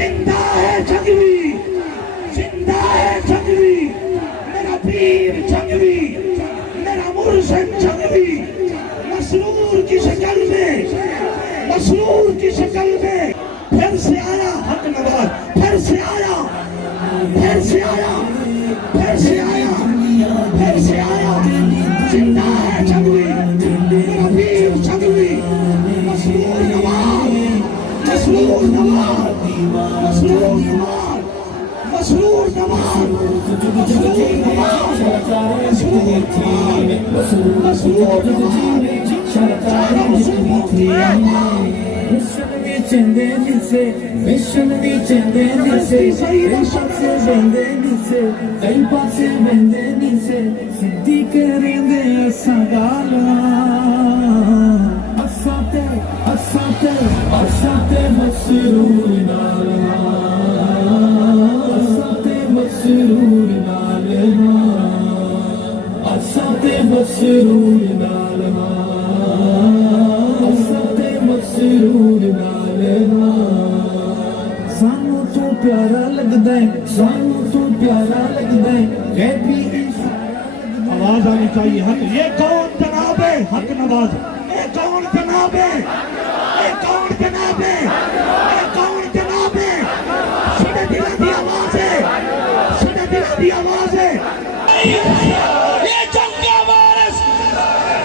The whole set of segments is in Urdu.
زندہ ہے جنگوی، زندہ ہے جنگوی، میرا پیر جنگوی، میرا مرشد جنگوی، مسرور کی شکل میں، مسرور کی شکل میں پھر سے آیا حق نواز، پھر سے آیا، پھر سے آیا، پھر سے آیا، پھر سے آیا، زندہ ہے جنگوی، میرا پیر جنگوی، مسرور نواز، مسرور نواز، مسرور نواز، مسرور نواز، مسرور نواز، مسرور نواز، چارہ رسول مفتی چندے سے ویشن بھی چندے سے ریشم سے بندے سے کئی پاسے بندے سے سدھی کریں دے اساں گالاں اساتے اساتے اساتے مسرور نال اساتے مسرور نال اساتے مسرور نال اساتے مسرور نال سانو تو پیارا لگدا ہے، سانو تو پیارا لگدا ہے، غیبی آواز آنی چاہیے حق، یہ کون جناب ہے حق نواز، یہ کون جناب ہے، یہ کون جناب ہے، یہ کون جناب ہے، سنے دلہ دی آواز ہے، سنے دلہ دی آواز ہے، یہ جنگ کا وارث،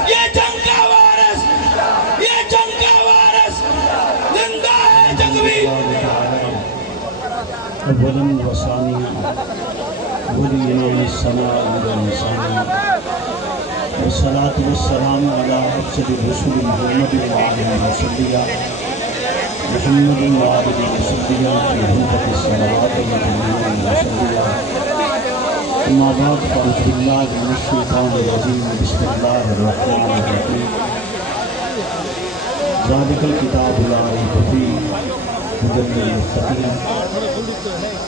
یہ جنگ کا وارث، یہ جنگ کا وارث زندہ ہے جنگوی. اولا و ثانیا ولينا السماء والانسان والصلاة والسلام على افضل الرسل محمد وعلى وسلم محمد وعلى وسلم في هدى الصلوات والسلام وسلم. اما بعد فاعوذ بالله من الشيطان الرجيم بسم الله الرحمن الرحيم. ذلك الكتاب لا ريب فيه هدى للمتقين.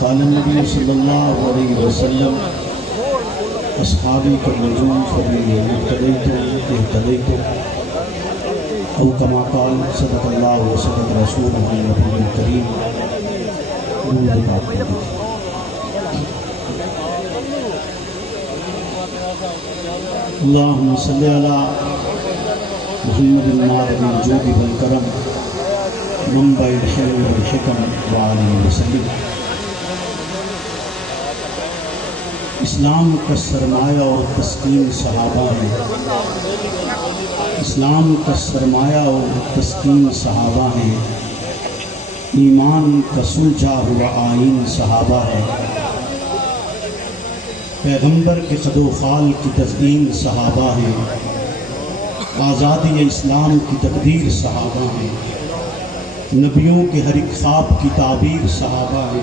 قال النبي صلى الله عليه وسلم اصحابي كالنجوم فبما اهتديتم اهتديتم او كما قال صدق الله وصدق رسوله النبي الكريم. اللهم صل على محمد المعرض الجود والكرم منبع الحلم والحكم وعليه وسلم. اسلام کا سرمایہ اور تسکین صحابہ ہے، اسلام کا سرمایہ اور تسکین صحابہ ہے، ایمان کا سلجھا ہوا آئین صحابہ ہے، پیغمبر کے قد و خال کی تزئین صحابہ ہے، آزادی اسلام کی تقدیر صحابہ ہے، نبیوں کے ہر ایک خواب کی تعبیر صحابہ ہے،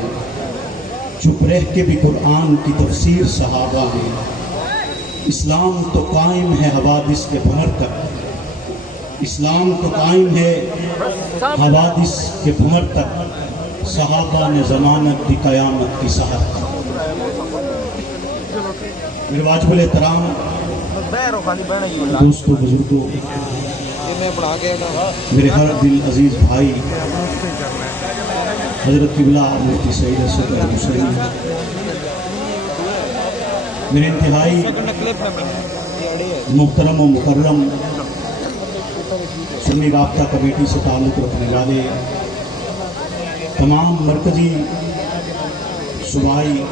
چپ رہ کے بھی قرآن کی تفسیر صحابہ ہے. اسلام تو قائم ہے حوادث کے بھنر تک، اسلام تو قائم ہے حوادث کے بھنر تک، صحابہ نے ضمانت دی قیامت کی سحر تک. میرے واجب الاحترام دوستو بزرگوں، میرے ہر دل عزیز بھائی حضرت قبلہ مفتی سعید اسد الحسینی، میرے انتہائی محترم و مکرم سنی رابطہ کمیٹی سے تعلق رکھنے والے تمام مرکزی، صوبائی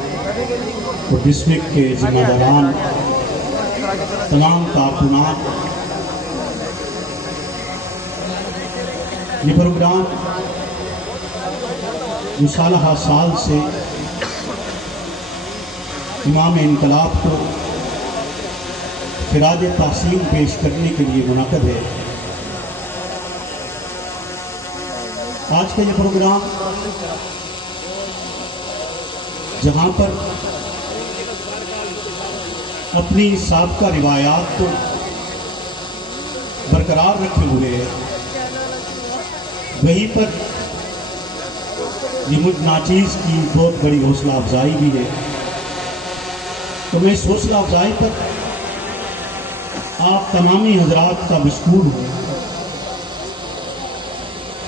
اور ڈسٹرکٹ کے ذمہ داران، تمام کارکنان، یہ پروگرام جو سالہ سال سے امام انقلاب کو خراج تحسین پیش کرنے کے لیے منعقد ہے. آج کا یہ پروگرام جہاں پر اپنی سابقہ روایات کو برقرار رکھے ہوئے ہے، وہیں پر یہ مجھ ناچیز کی بہت بڑی حوصلہ افزائی بھی ہے. تو میں اس حوصلہ افزائی پر آپ تمامی حضرات کا مشکور ہوں.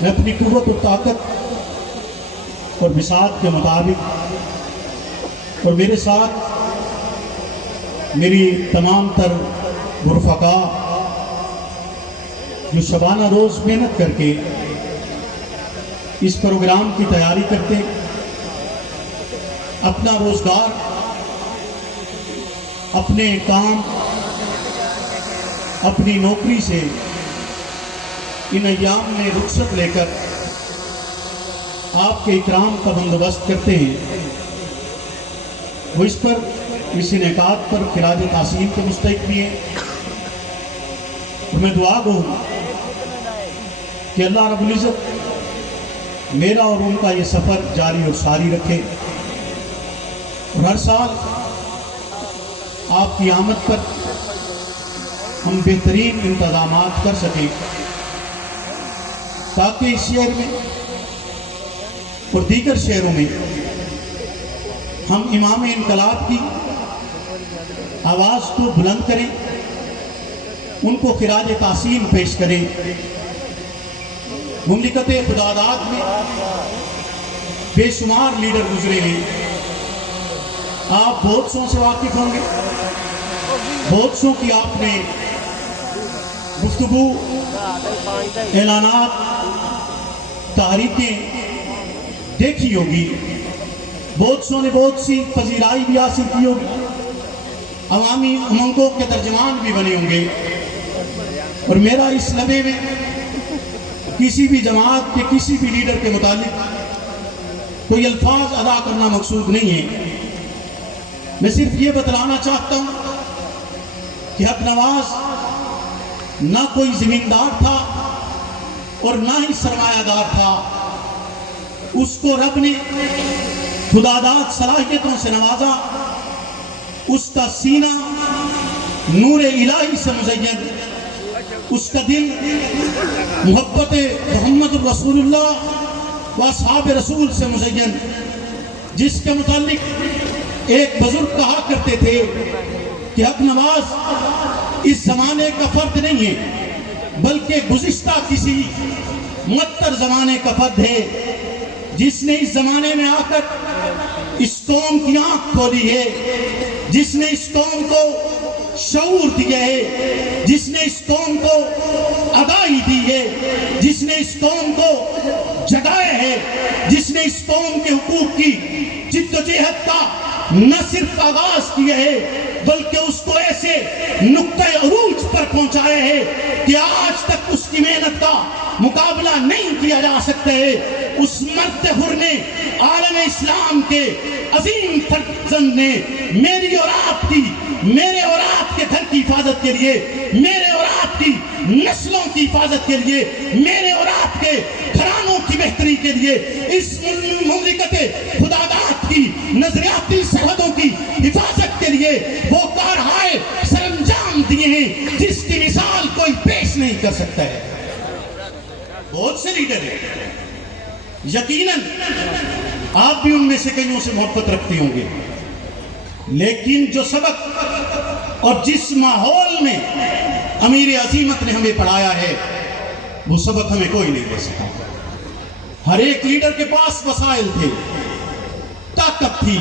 میں اپنی قوت و طاقت اور بساط کے مطابق، اور میرے ساتھ میری تمام تر رفقا جو شبانہ روز محنت کر کے اس پروگرام کی تیاری کرتے، اپنا روزگار، اپنے کام، اپنی نوکری سے ان ایام میں رخصت لے کر آپ کے اکرام کا بندوبست کرتے ہیں، وہ اس انعقاد پر خراج تحسین کے مستحق بھی ہیں۔ اور میں دعا گو کہ اللہ رب العزت میرا اور ان کا یہ سفر جاری اور ساری رکھے، اور ہر سال آپ کی آمد پر ہم بہترین انتظامات کر سکیں، تاکہ اس شہر میں اور دیگر شہروں میں ہم امام انقلاب کی آواز کو بلند کریں، ان کو خراج تحسین پیش کریں۔ مملکت خداداد میں بے شمار لیڈر گزرے ہیں، آپ بہت سو سے واقف ہوں گے، بہت سو کی آپ نے گفتگو، اعلانات، تحریکیں دیکھی ہوگی، بہت سو نے بہت سی پذیرائی بھی حاصل کی ہوگی، عوامی امنگوں کے ترجمان بھی بنے ہوں گے۔ اور میرا اس لمحے میں کسی بھی جماعت کے کسی بھی لیڈر کے متعلق کوئی الفاظ ادا کرنا مقصود نہیں ہے، میں صرف یہ بتلانا چاہتا ہوں کہ حق نواز نہ کوئی زمیندار تھا اور نہ ہی سرمایہ دار تھا، اس کو رب نے خداداد صلاحیتوں سے نوازا، اس کا سینہ نور الہی سے مزین، اس کا دل محبت محمد رسول اللہ و اصحاب رسول سے مزین، جس کے متعلق ایک بزرگ کہا کرتے تھے کہ حق نواز اس زمانے کا فرد نہیں ہے، بلکہ گزشتہ کسی معطر زمانے کا فرد ہے، جس نے اس زمانے میں آ کر اس قوم کی آنکھ کھولی ہے، جس نے اس قوم کو شعور دیا ہے، جس نے اس قوم کو آگاہی دی ہے، جس نے اس قوم کو جگایا ہے، جس نے اس قوم کے حقوق کی جد و جہد کا نہ صرف آغاز کیا ہے بلکہ اس کو ایسے نقطۂ عروج پر پہنچایا ہے کہ آج تک اس کی محنت کا مقابلہ نہیں کیا جا سکتا ہے۔ اس مرد حر نے، عالم اسلام کے عظیم فرزند نے میری اور آپ کی، میرے اور آپ کے گھر کی حفاظت کے لیے، میرے اور آپ کی نسلوں کی حفاظت کے لیے، میرے اور آپ کے گھرانوں کی بہتری کے لیے، اس مملکت خداداد کی نظریاتی سرحدوں کی حفاظت کے لیے وہ کارہائے سرانجام دیے ہیں جس کی مثال کوئی پیش نہیں کر سکتا ہے۔ بہت سے لیڈر ہیں، یقیناً آپ بھی ان میں سے کئیوں سے محبت رکھتے ہوں گے، لیکن جو سبق اور جس ماحول میں امیر عظیمت نے ہمیں پڑھایا ہے وہ سبق ہمیں کوئی نہیں دے سکا۔ ہر ایک لیڈر کے پاس وسائل تھے، طاقت تھی،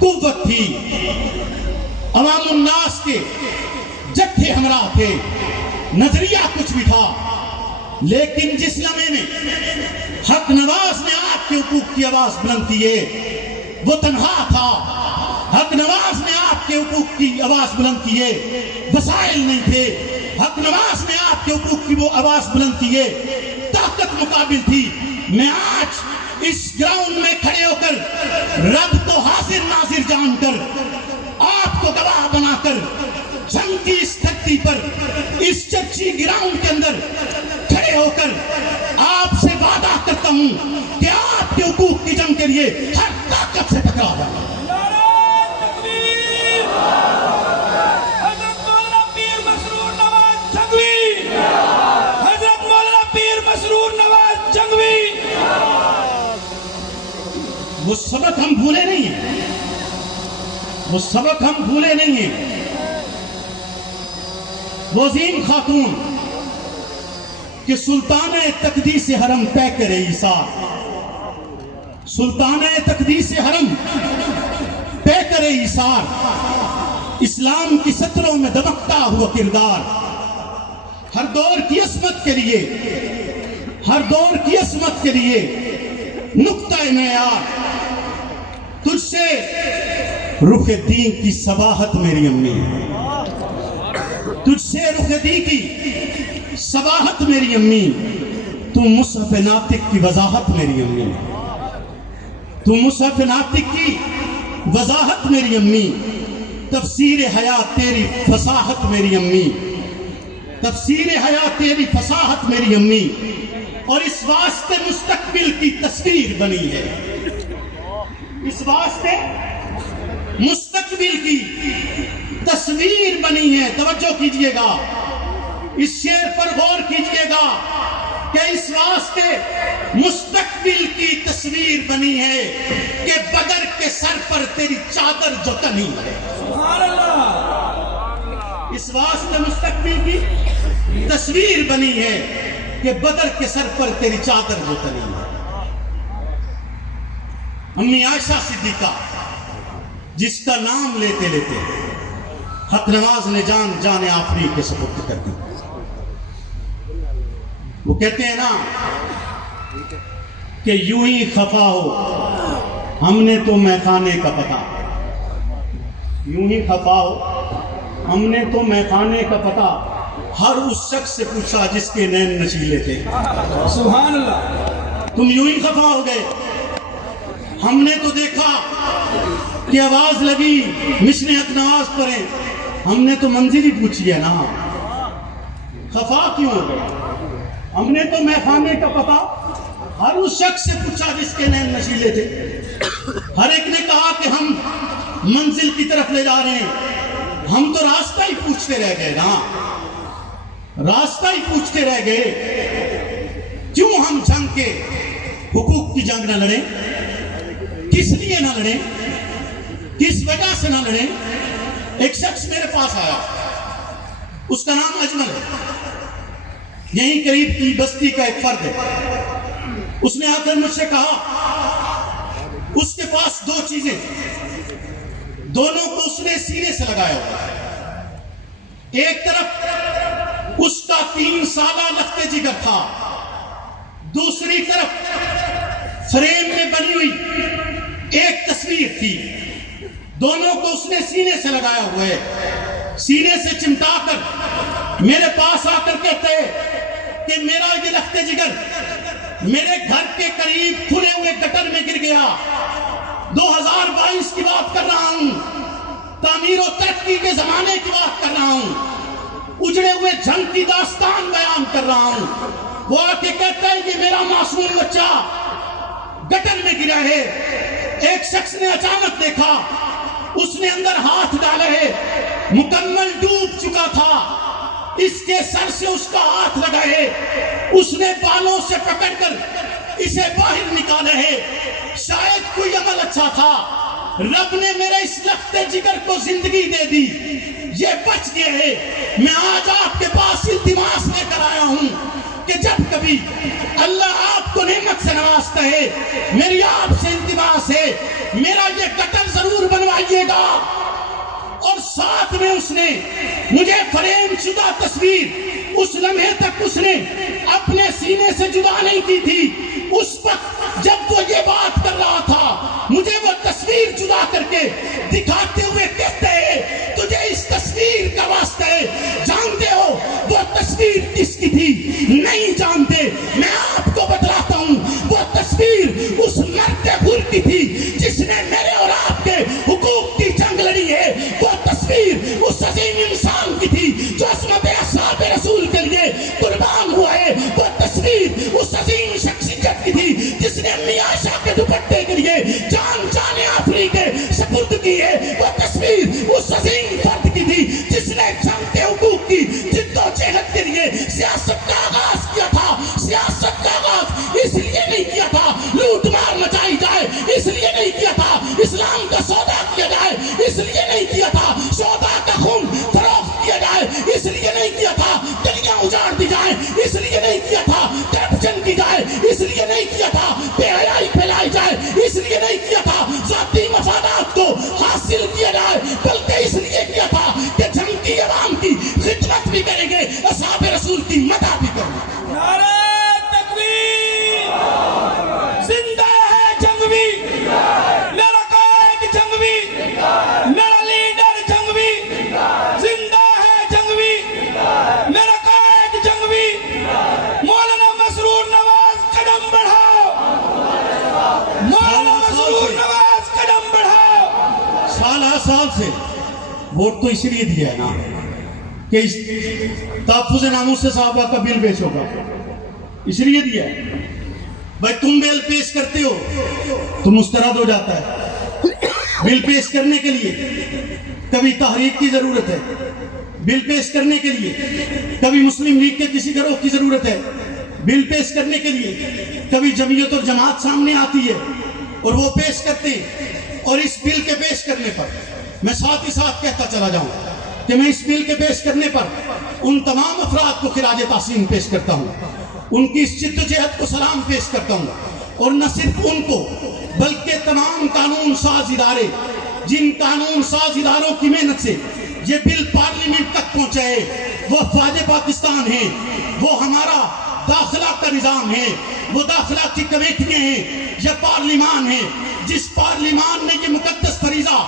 قوت تھی، عوام الناس کے جتھے ہمراہ تھے، نظریہ کچھ بھی تھا، لیکن جس لمحے میں حق نواز نے آپ کے حقوق کی آواز بلند کی ہے وہ تنہا تھا۔ حق نواز نے آپ کے حقوق کی آواز بلند کی ہے، وسائل نہیں تھے۔ حق نواز نے آپ کے حقوق کی وہ آواز بلند کی ہے، طاقت مقابل تھی۔ میں آج اس گراؤنڈ میں کھڑے ہو کر رب کو حاضر ناظر جان کر، آپ کو گواہ بنا کر، جنگ کی اس دھرتی پر، اس چرچی گراؤنڈ کے اندر کھڑے ہو کر آپ سے وعدہ کرتا ہوں کہ آپ کے حقوق کی جنگ کے لیے ہر طاقت سے ٹکرا جائیں۔ وہ سبق ہم بھولے نہیں ہیں، وہ سبق ہم بھولے نہیں ہیں۔ وہ عظیم خاتون کہ سلطانہ تقدیس حرم طے کرے عیسیٰ، سلطان تقدیس حرم پہ کرے ایثار، اسلام کی سطروں میں دمکتا ہوا کردار، ہر دور کی عصمت کے لیے، ہر دور کی عصمت کے لیے نقطہ معیار، تجھ سے رخ دین کی صباحت میری امی، تجھ سے رخ دین کی صباحت میری امی، تم مصحف ناطق کی وضاحت میری امی، تم مصحف ناطق کی وضاحت میری امی، تفسیر حیات تیری فصاحت میری امی، تفسیر حیات تیری فصاحت میری امی، اور اس واسطے مستقبل کی تصویر بنی ہے، اس واسطے مستقبل کی تصویر بنی ہے۔ توجہ کیجئے گا، اس شعر پر غور کیجئے گا کہ اس واسطے مستقبل کی تصویر بنی ہے کہ بدر کے سر پر تیری چادر جو تنی ہے، اس واسطے مستقبل کی تصویر بنی ہے کہ بدر کے سر پر تیری چادر جو تنی ہے۔ امی عائشہ صدیقہ جس کا نام لیتے لیتے حق نواز نے جان آفری کے سپرد کر دی۔ وہ کہتے ہیں نا کہ یوں ہی خفا ہو ہم نے تو میخانے کا پتا، یوں ہی خفا ہو ہم نے تو میخانے کا پتا، ہر اس شخص سے پوچھا جس کے نین نشیلے تھے۔ سبحان اللہ۔ تم یوں ہی خفا ہو گئے، ہم نے تو دیکھا کہ آواز لگی مشن حق نواز پڑھیں، ہم نے تو منزل ہی پوچھی ہے نا، خفا کیوں ہو گئے؟ ہم نے تو میخانے کا پتا ہر اس شخص سے پوچھا جس کے نین نشیلے تھے، ہر ایک نے کہا کہ ہم منزل کی طرف لے جا رہے ہیں، ہم تو راستہ ہی پوچھتے رہ گئے نا، راستہ ہی پوچھتے رہ گئے۔ کیوں ہم جنگ کے حقوق کی جنگ نہ لڑیں؟ کس لیے نہ لڑیں؟ کس وجہ سے نہ لڑیں؟ ایک شخص میرے پاس آیا، اس کا نام اجمل ہے، یہیں قریب کی بستی کا ایک فرد ہے۔ اس نے آ کر مجھ سے کہا اس کے پاس دو چیزیں، دونوں کو اس نے سینے سے لگایا ہوا ہے۔ ایک طرف اس کا 3 سالہ لخت جگر تھا، دوسری طرف فریم میں بنی ہوئی ایک تصویر تھی، دونوں کو اس نے سینے سے لگایا ہوا ہے۔ سینے سے چمٹا کر میرے پاس آ کر کہتے کہ میرا یہ لخت جگر میرے گھر کے قریب کھلے ہوئے گٹر میں گر گیا، 2022 کی بات کر رہا ہوں، تعمیر و ترقی کے زمانے کی بات کر رہا ہوں، اجڑے ہوئے جنگ کی داستان بیان کر رہا ہوں۔ وہ آ کے کہتا ہے کہ میرا معصوم بچہ گٹر میں گرا ہے۔ ایک شخص نے اچانک دیکھا، اس نے اندر ہاتھ ڈالے ہے، مکمل ڈوب چکا تھا، اس کے سر سے اس کا ہاتھ لگا ہے، اس نے بالوں سے پکڑ کر اسے باہر نکالے ہے۔ شاید کوئی عمل اچھا تھا، رب نے میرے اس لخت جگر کو زندگی دے دی، یہ بچ گیا ہے۔ میں آج آپ کے پاس التماس لے کر آیا ہوں کہ جب کبھی اللہ آپ کو نعمت سے نوازتا ہے، میری آپ سے التماس ہے میرا یہ گٹر ضرور بنوائیے گا۔ اور ساتھ میں اس نے مجھے فریم شدہ تصویر اس لمحے تک اس نے اپنے سینے سے جدا نہیں کی تھی، اس وقت جب وہ یہ بات کر رہا تھا مجھے وہ تصویر جدا کر کے دکھاتے ہوئے کہتے ہیں تجھے اس تصویر کا واسطہ ہے، جانتے ہو وہ تصویر کس کی تھی؟ نہیں جانتے، میں آپ کو بتلاتا ہوں، وہ تصویر اس مرد حر کی تھی جس نے میرے اور آپ کے حقوق کی جنگ لڑی ہے، وہ تصویر اس عظیم انسان کی تھی جو عصمت اصحاب رسول کے لیے قربان ہوا ہے، وہ تصویر اس عظیم شخصیت کی تھی جس نے امی عائشہ کے دوپٹے کے لیے جان آفری کے سپرد کی ہے، وہ تصویر اس عظیم فرد کی تھی جس نے جنگ کے حقوق کی جد و جہد کے لیے سیاست کا آغاز کیا تھا۔ سیاست کا آغاز اس لیے نہیں کیا تھا لوٹ مار مچائی جائے، اس لیے نہیں کیا تھا اسلام کا سودا کیا جائے، اس لیے نہیں کیا تھا سودا کا خون فروخت کیا جائے، اس لیے نہیں کیا تھا گلیاں اجاڑ دی جائیں، اس لیے نہیں کیا تھا کرپشن کی جائے، اس لیے نہیں کیا تھا بے حیائی پھیلائی جائے، جنگوی، میرا قائد جنگوی، میرا لیڈر جنگوی، زندہ ہے جنگوی، میرا قائد جنگوی، مولانا مسرور نواز قدم بڑھاؤ، مولانا مسرور نواز قدم بڑھاؤ۔ سال سے ووٹ تو اس لیے دیا ہے نا کہ اس تحفظ ناموس صحابہ کا بل پیش ہوگا، اس لیے دیا ہے۔ بھائی تم بل پیش کرتے ہو تو مسترد ہو جاتا ہے۔ بل پیش کرنے کے لیے کبھی تحریک کی ضرورت ہے، بل پیش کرنے کے لیے کبھی مسلم لیگ کے کسی گروہ کی ضرورت ہے، بل پیش کرنے کے لیے کبھی جمعیت اور جماعت سامنے آتی ہے اور وہ پیش کرتے ہیں۔ اور اس بل کے پیش کرنے پر میں ساتھ ہی ساتھ کہتا چلا جاؤں کہ میں اس بل کے پیش کرنے پر ان تمام افراد کو خراج تحسین پیش کرتا ہوں، ان کی اس جد و جہد کو سلام پیش کرتا ہوں، اور نہ صرف ان کو بلکہ تمام قانون ساز ادارے، جن قانون ساز اداروں کی محنت سے یہ بل پارلیمنٹ تک پہنچا ہے، وہ افواج پاکستان ہیں، وہ ہمارا داخلہ کا نظام ہے، وہ داخلہ کی کمیٹیاں ہیں، یہ پارلیمان ہے جس پارلیمان نے یہ مقدس فریضہ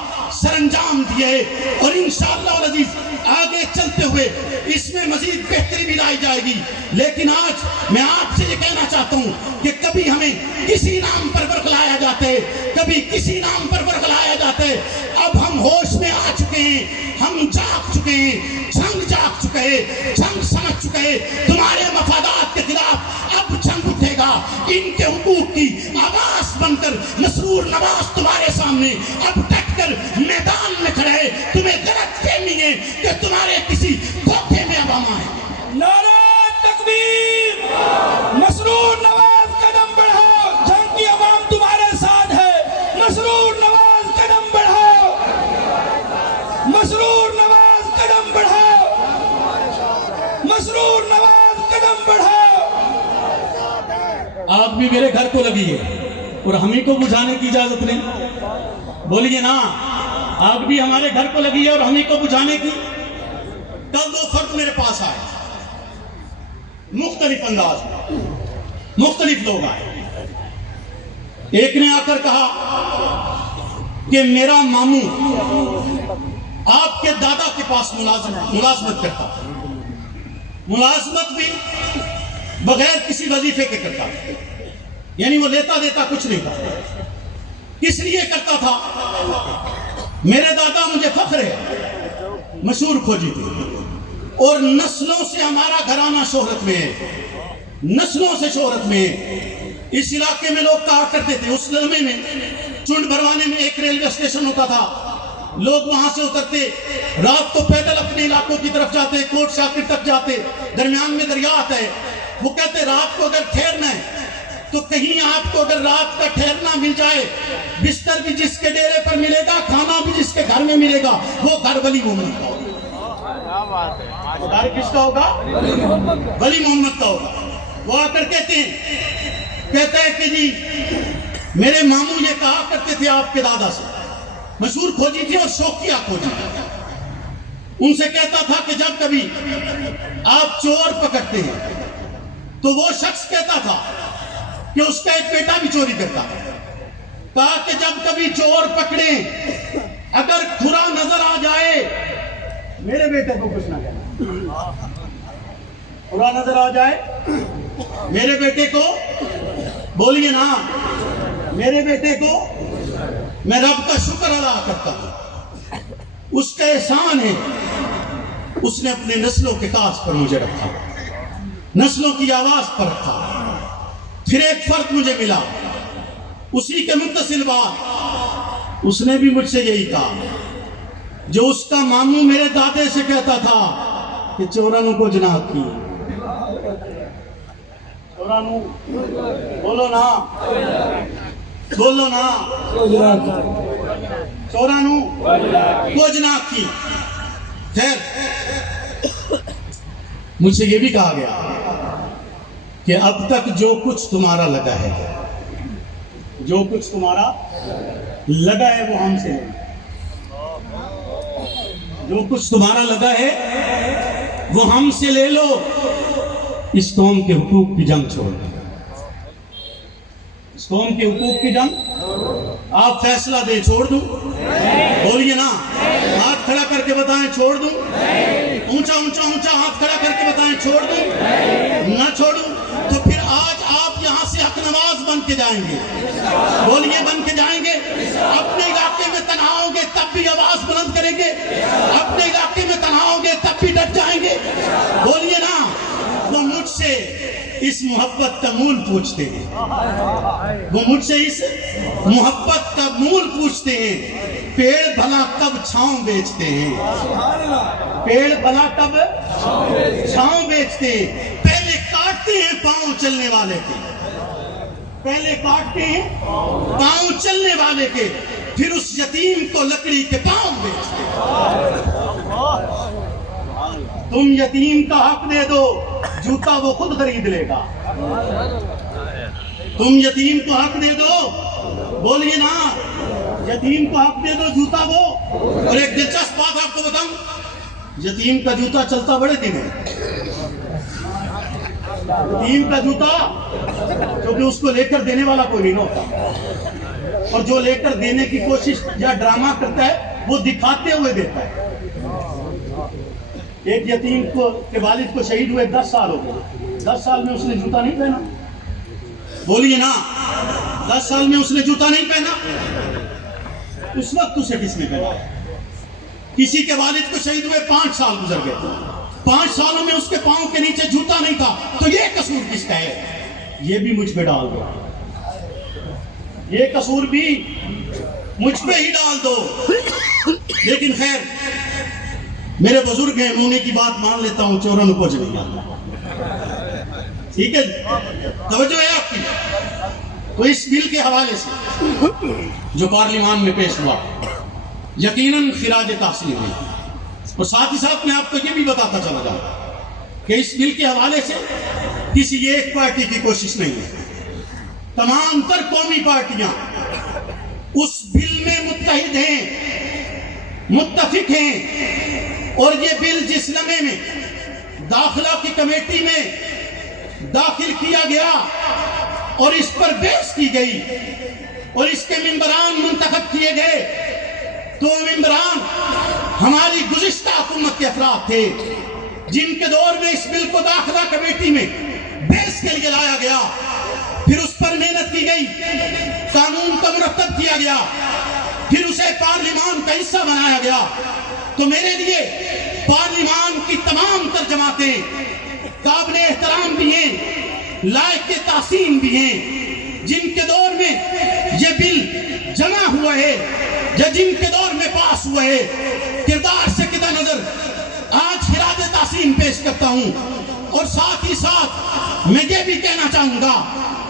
سر انجام دیا ہے، اور انشاءاللہ العزیز آگے چلتے ہوئے اس میں مزید بہتری بھی لائی جائے گی۔ لیکن آج میں آپ سے یہ کہنا چاہتا ہوں کہ کبھی ہمیں کسی نام پر برگلایا جاتا ہے، کبھی کسی نام پر برگلایا جاتا ہے۔ اب ہم ہوش میں آ چکے ہیں، ہم جاگ چکے ہیں، جنگ جاگ چکے ہیں، جنگ سمجھ چکے ہیں۔ تمہارے مفادات کے خلاف اب جنگ اٹھے گا، ان کے حقوق کی آواز بن کر مسرور نواز تمہارے سامنے اب ڈٹ کر میدان میں کھڑا ہے۔ تمہیں غلط فہمی ہے کہ تمہارے کسی دھوکے میں اب ہم آئے۔ نعرہ تکبیر، مسرور نواز قدم بڑھاؤ، جنگ کی عوام تمہارے ساتھ ہے، مسرور نواز قدم بڑھاؤ، مسرور نواز قدم بڑھاؤ، مسرور نواز قدم بڑھاؤ۔ آگ بھی میرے گھر کو لگی ہے اور ہمیں کو بجھانے کی اجازت نہیں، بولیے نا، آگ بھی ہمارے گھر کو لگی ہے اور ہمیں کو بجھانے کی۔ کل دو فرد میرے پاس آئے، مختلف انداز میں، مختلف لوگ آئے۔ ایک نے آ کر کہا کہ میرا ماموں آپ کے دادا کے پاس ملازمت کرتا، ملازمت بھی بغیر کسی وظیفے کے کرتا، یعنی وہ لیتا دیتا کچھ نہیں تھا۔ کس لیے کرتا تھا؟ میرے دادا مجھے فخر ہے، مشہور کھوجی تھے، اور نسلوں سے ہمارا گھرانہ شہرت میں ہے، نسلوں سے شہرت میں ہے۔ اس علاقے میں لوگ کہا کرتے تھے، اس لمحے میں چنڈ بھروانے میں ایک ریلوے اسٹیشن ہوتا تھا، لوگ وہاں سے اترتے، رات کو پیدل اپنے علاقوں کی طرف جاتے، کوٹ شاکر تک جاتے، درمیان میں دریا آتا ہے۔ وہ کہتے رات کو اگر ٹھہرنا ہے تو کہیں آپ کو اگر رات کا ٹھہرنا مل جائے، بستر بھی جس کے ڈیرے پر ملے گا، کھانا بھی جس کے گھر میں ملے گا، وہ گھر ولی محمد کا ہوگا۔ گھر کس کا ہوگا؟ ولی محمد کا ہوگا۔ وہ آ کر کہتے ہیں کہ جی میرے ماموں یہ کہا کرتے تھے آپ کے دادا سے، مشہور کھوجی تھے اور شوقیہ کھوجی تھے، ان سے کہتا تھا کہ جب کبھی آپ چور پکڑتے ہیں تو وہ شخص کہتا تھا کہ اس کا ایک بیٹا بھی چوری کرتا، کہا کہ جب کبھی چور پکڑیں اگر کھرا نظر آ جائے، میرے بیٹے کو کچھ نہ کہنا، کھرا نظر آ جائے میرے بیٹے کو، بولیے نا، میرے بیٹے کو میں رب کا شکر ادا کرتا ہوں، اس کا احسان ہے، اس نے اپنے نسلوں کے تاج پر مجھے رکھا، نسلوں کی آواز پر رکھا۔ پھر ایک فرد مجھے ملا، اسی کے متصل بات، اس نے بھی مجھ سے یہی کہا جو اس کا ماموں میرے دادے سے کہتا تھا کہ چورانوں کو جناح کی، چورانوں، بولو نا، بولو نا، چورانوں کو جناح کی۔ خیر، مجھ سے یہ بھی کہا گیا کہ اب تک جو کچھ تمہارا لگا ہے، جو کچھ تمہارا لگا ہے وہ ہم سے لے، جو کچھ تمہارا لگا ہے وہ ہم سے لے لو، اس قوم کے حقوق کی جنگ چھوڑ دو، اس قوم کے حقوق کی جنگ؟ آپ فیصلہ دیں چھوڑ دوں؟ بولیے نا، ہاتھ کھڑا کر کے بتائیں چھوڑ دوں؟ اونچا اونچا اونچا ہاتھ کھڑا کر کے بتائیں چھوڑ دوں؟ نہ چھوڑوں؟ تو پھر آج آپ یہاں سے حق نواز بن کے جائیں گے؟ بولیے بن کے جائیں گے؟ اپنے علاقے میں تنہا ہوں گے تب بھی آواز بلند کریں گے؟ اپنے علاقے میں تنہا ہوں گے تب بھی ڈٹ جائیں گے؟ بولیے نا۔ وہ مجھ سے اس محبت کا مول پوچھتے ہیں، وہ مجھ سے اس محبت کا مول پوچھتے ہیں۔ پیڑ بھلا کب چھاؤں بیچتے ہیں؟ پیڑ بھلا کب چھاؤں بیچتے ہیں؟ پہلے کاٹتے ہیں پاؤں چلنے والے کے، پہلے کاٹتے ہیں پاؤں چلنے والے کے، پھر اس یتیم کو لکڑی کے پاؤں بیچتے ہیں۔ تم یتیم کا حق دے دو، جوتا وہ خود خرید لے گا۔ تم یتیم کو حق دے دو، بولیے نا، یتیم کو حق دے دو، جوتا وہ۔ اور ایک دلچسپ بات آپ کو بتاؤں، یتیم کا جوتا چلتا بڑے دن ہے۔ یتیم کا جوتا، کیونکہ اس کو لے کر دینے والا کوئی نہیں ہوتا، اور جو لے کر دینے کی کوشش یا ڈرامہ کرتا ہے وہ دکھاتے ہوئے دیتا ہے۔ ایک یتیم کے والد کو شہید ہوئے 10 سال ہو گئے، 10 سال میں اس نے جوتا نہیں پہنا؟ بولیے نا، 10 سال میں اس نے جوتا نہیں پہنا؟ اس وقت اسے کس نے پہنا؟ کسی کے والد کو شہید ہوئے 5 سال گزر گئے، 5 سالوں میں اس کے پاؤں کے نیچے جوتا نہیں تھا، تو یہ قصور کس کا ہے؟ یہ بھی مجھ پہ ڈال دو، یہ قصور بھی مجھ پہ ہی ڈال دو۔ لیکن خیر، میرے بزرگ ہیں، انہوں نے کی بات مان لیتا ہوں، چورن کچھ نہیں آتا۔ ٹھیک ہے، توجہ ہے آپ کی؟ تو اس بل کے حوالے سے جو پارلیمان میں پیش ہوا، یقیناً خراج تحسین ہے، اور ساتھ ہی ساتھ میں آپ کو یہ بھی بتاتا چلا جاؤں کہ اس بل کے حوالے سے کسی ایک پارٹی کی کوشش نہیں ہے، تمام تر قومی پارٹیاں اس بل میں متحد ہیں، متفق ہیں۔ اور یہ بل جس لمحے میں داخلہ کی کمیٹی میں داخل کیا گیا اور اس پر بحث کی گئی اور اس کے ممبران منتخب کیے گئے، تو ممبران ہماری گزشتہ حکومت کے افراد تھے جن کے دور میں اس بل کو داخلہ کمیٹی میں بحث کے لیے لایا گیا، پھر اس پر محنت کی گئی، قانون کا مرتب کیا گیا، پھر اسے پارلیمان کا حصہ بنایا گیا۔ تو میرے لیے پارلیمان کی تمام تر جماعتیں قابل احترام بھی ہیں، لائق تحسین بھی ہیں، جن کے دور میں یہ بل جمع ہوا ہے یا جن کے دور میں پاس ہوا ہے۔ کردار سے قطع نظر آج خراج تحسین پیش کرتا ہوں، اور ساتھ ہی ساتھ میں یہ بھی کہنا چاہوں گا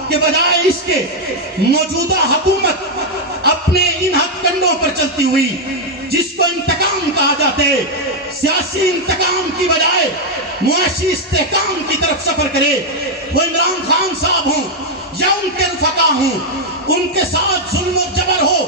کہ بجائے اس کے موجودہ حکومت اپنے ان ہتھ کنڈوں پر چلتی ہوئی، جس کو انتقام کہا جاتے ہے، سیاسی انتقام کی بجائے معاشی استحکام کی طرف سفر کرے، وہ عمران خان صاحب ہوں یا ان کے رفقا ہوں، ان کے ساتھ ظلم و جبر ہو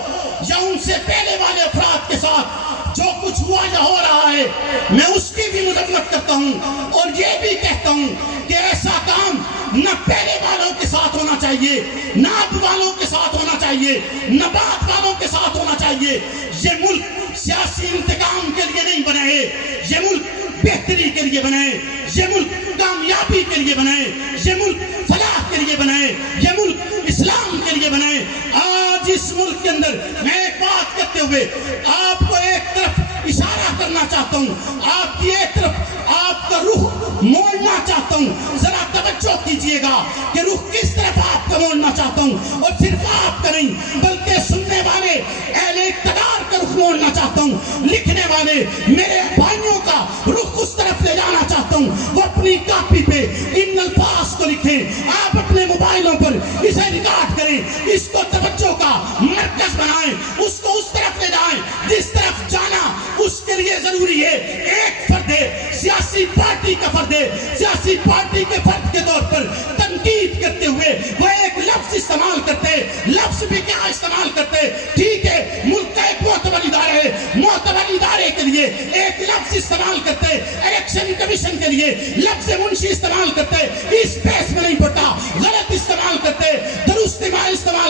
یا ان سے پہلے والے افراد کے ساتھ جو کچھ ہوا یا ہو رہا ہے، میں اس کی بھی مذمت کرتا ہوں، اور یہ بھی کہتا ہوں کہ ایسا کام نہ پہلے والوں کے ساتھ ہونا چاہیے، نہ اب والوں کے ساتھ ہونا چاہیے، نہ بعد والوں کے ساتھ ہونا چاہیے۔ یہ ملک سیاسی انتقام کے لیے نہیں بنا ہے، یہ ملک بہتری کے لیے بنا ہے، یہ ملک کامیابی کے لیے بنا ہے، یہ ملک فلاح کے لیے بنا ہے، یہ ملک اسلام کے لیے بنا ہے۔ آج اس ملک کے اندر میں ایک بات کرتے ہوئے آپ کو ایک طرف اشارہ کرنا چاہتا ہوں، آپ کی ایک طرف آپ کا رخ موڑنا چاہتا ہوں، ذرا توجہ کیجئے گا کہ رخ کس طرف آپ کا موڑنا چاہتا ہوں، اور صرف آپ کا نہیں بلکہ سننے والے اہل اقتدار کا رخ موڑنا چاہتا ہوں، لکھنے والے میرے بھائیوں کا رخ اس طرف لے جانا چاہتا ہوں۔ وہ اپنی کاپی پہ ان الفاظ کو لکھیں، آپ اپنے موبائلوں پر اسے ریکارڈ کریں، اس کو توجہ کا مرکز بنائیں، اس کو اس طرف لے جائیں جس طرف جانا اس کے لیے ضروری ہے۔ ایک فرد ہے، سیاسی پارٹی کا فرد ہے، سیاسی پارٹی کے فرد کے طور پر تنقید کرتے ہوئے وہ ایک لفظ استعمال کرتے، لفظ بھی کیا استعمال کرتے، ٹھیک ہے ملک کا ایک معتبر ادارہ ہے، معتبر ادارے کے لیے ایک لفظ استعمال کرتے، الیکشن کمیشن کے لیے لفظ منشی استعمال کرتے، اس پیس میں نہیں پڑتا، غلط استعمال کرتے، درست استعمال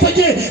FIA